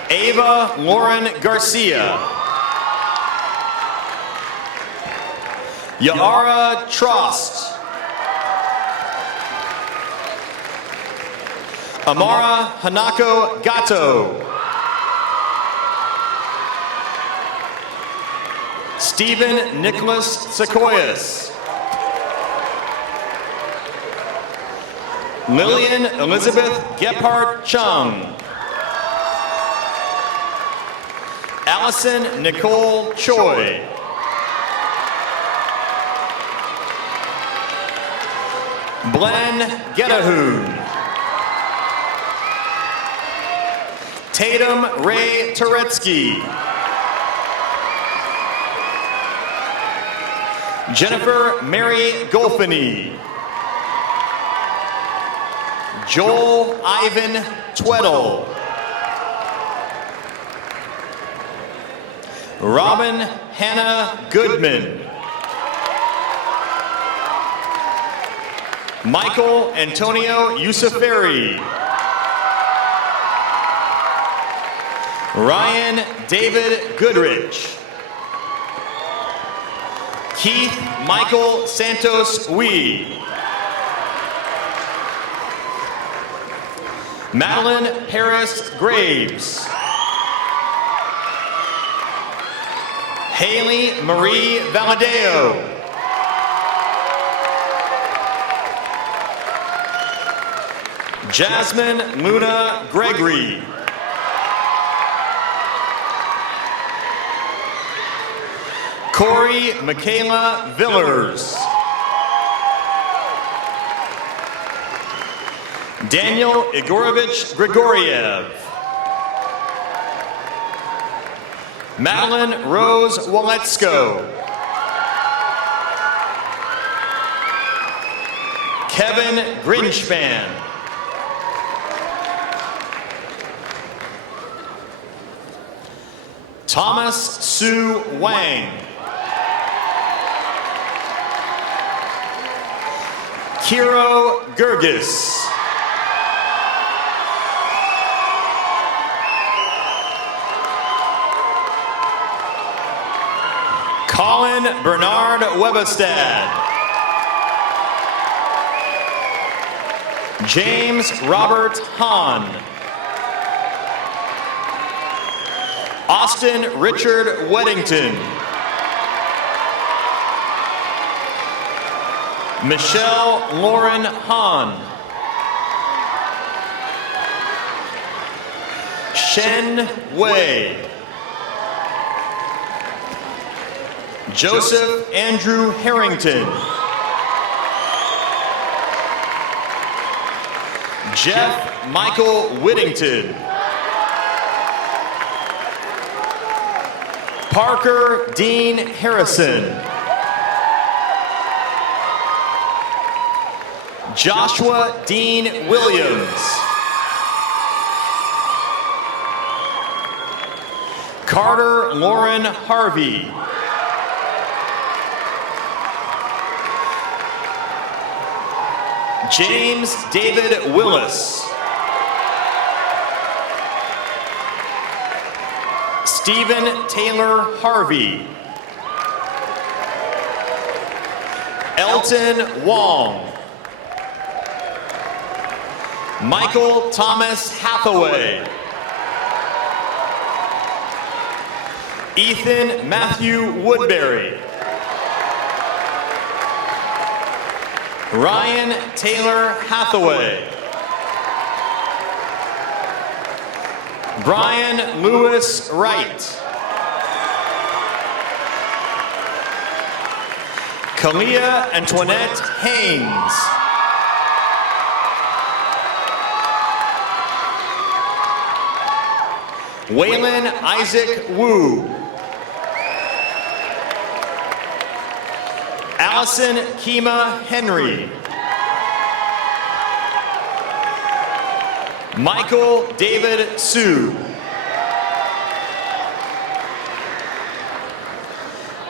Ava Lauren Garcia. Yara Trost. Amara Hanako Gato. Stephen Nicholas Sequoias. Lillian Elizabeth Gephardt Chung. Allison Nicole Choi. Glenn Gedahoon. Tatum Ray Turetsky. Jennifer Mary Golfini. Joel Ivan Tweddle. Robin Hannah Goodman. Michael Antonio Yusuferi. Ryan David Goodrich. Keith Michael Santos Wee. Madeline Paris Graves. Haley Marie Valadeo. Jasmine Luna Gregory. Corey Michaela Villers. Daniel Igorovich Grigoriev. Madeline Rose Waletsko. Kevin Grinchpan. Thomas Sue Wang. Kiro Gergis. Colin Bernard Webestad. James Robert Hahn. Austin Richard Weddington. Michelle Lauren Hahn. Shen Wei. Joseph Andrew Harrington. Jeff Michael Whittington. Parker Dean Harrison. Joshua Dean Williams. Carter Lauren Harvey. James David Willis. Stephen Taylor Harvey. Elton Wong. Michael Thomas Hathaway. Ethan Matthew Woodbury. Ryan Taylor Hathaway. Brian Lewis Wright. Kalia Antoinette Haynes. Waylon Isaac Wu. Allison Kima Henry. Michael David Sue.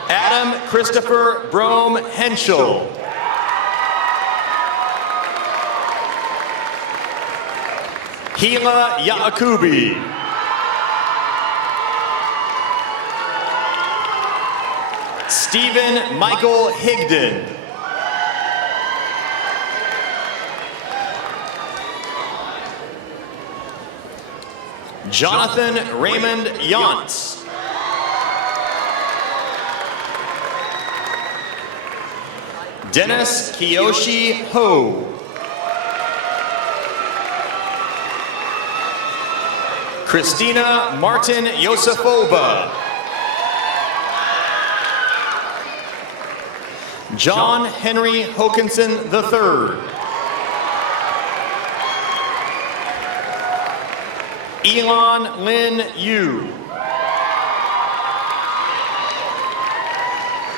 Adam Christopher Brome Henschel. Hila Yaakubi. Stephen Michael Higdon. Jonathan Raymond Yantz. Dennis Kiyoshi Ho. Christina Martin Yosefova. John Henry Hokinson III. Elon Lin Yu.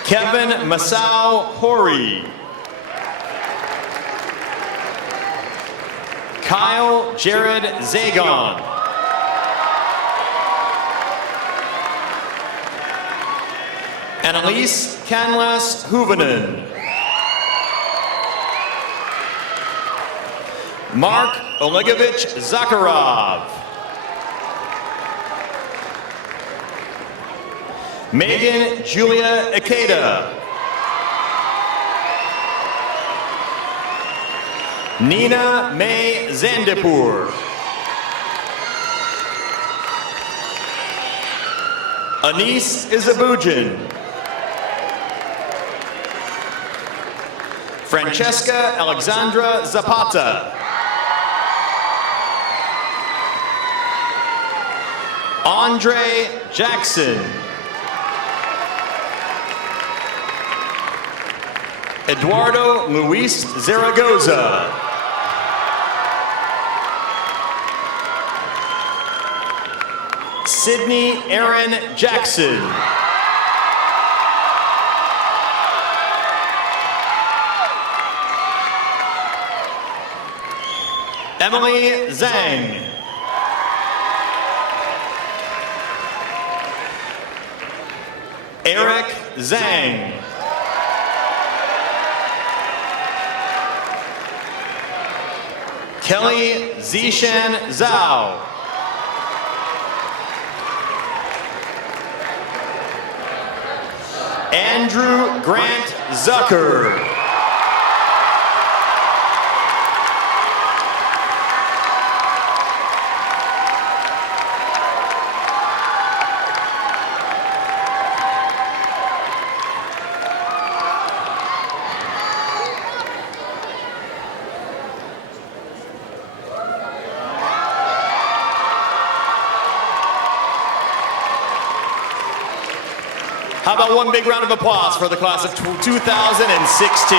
Kevin Masao Hori. Kyle Jared Zagon. Annalise Canlas Huvenen. Mark Olegovich Zakharov. Megan Julia Ikeda. Nina May Zandipur. Anis Izabujan. Francesca Alexandra Zapata. Andre Jackson. Eduardo Luis Zaragoza. Sydney Aaron Jackson. Emily Zhang. Eric Zhang. Kelly Zishan Zhao. Andrew Grant Zucker. How about one big round of applause for the class of 2016?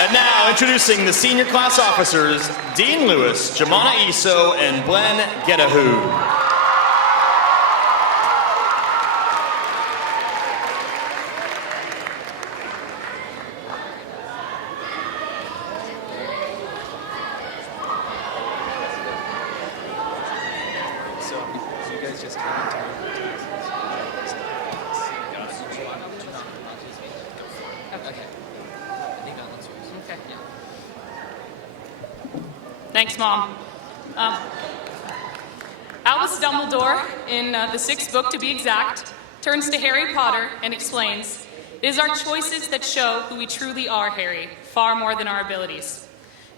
And introducing the senior class officers, Dean Lewis, Jamana Iso, and Glenn Gedahu. Thanks, Mom. Albus Dumbledore, in the sixth book to be exact, turns to Harry Potter and explains, "It is our choices that show who we truly are, Harry, far more than our abilities."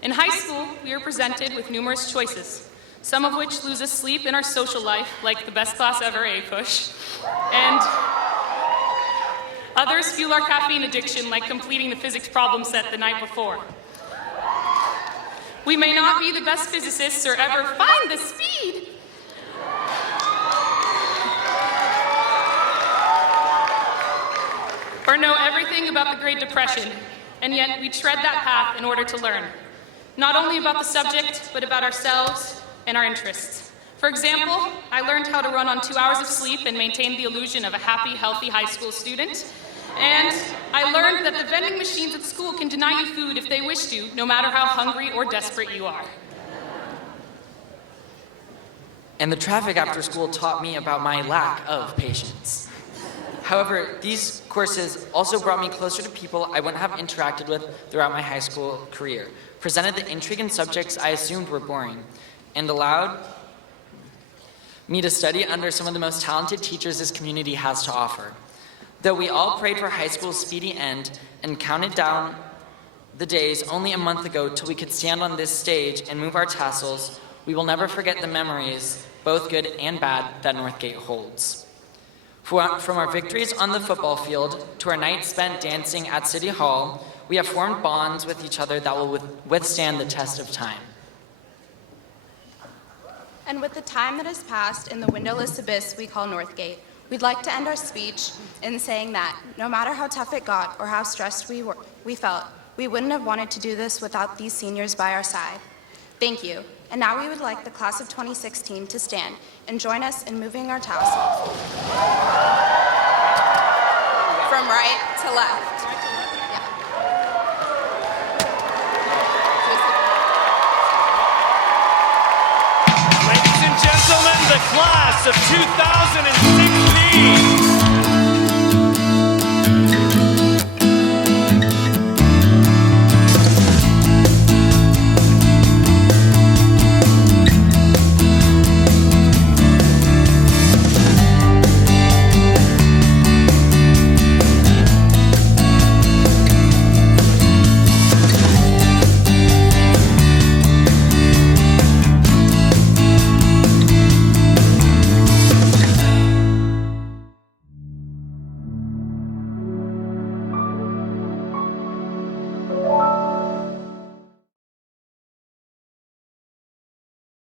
In high school, we are presented with numerous choices, some of which lose us sleep in our social life, like the best class ever A-push, and others fuel our caffeine addiction, like completing the physics problem set the night before. We may not be the best physicists or ever find the speed, or know everything about the Great Depression, and yet we tread that path in order to learn, not only about the subject, but about ourselves and our interests. For example, I learned how to run on 2 hours of sleep and maintain the illusion of a happy, healthy high school student. And I learned that the vending machines at school can deny you food if they wish to, no matter how hungry or desperate you are. And the traffic after school taught me about my lack of patience. However, these courses also brought me closer to people I wouldn't have interacted with throughout my high school career, presented the intrigue in subjects I assumed were boring, and allowed me to study under some of the most talented teachers this community has to offer. Though we all prayed for high school's speedy end and counted down the days only a month ago till we could stand on this stage and move our tassels, we will never forget the memories, both good and bad, that Northgate holds. From our victories on the football field to our nights spent dancing at City Hall, we have formed bonds with each other that will withstand the test of time. And with the time that has passed in the windowless abyss we call Northgate, we'd like to end our speech in saying that no matter how tough it got or how stressed we felt, we wouldn't have wanted to do this without these seniors by our side. Thank you. And now we would like the class of 2016 to stand and join us in moving our tassels from right to left. Yeah. Ladies and gentlemen, the class of 2016.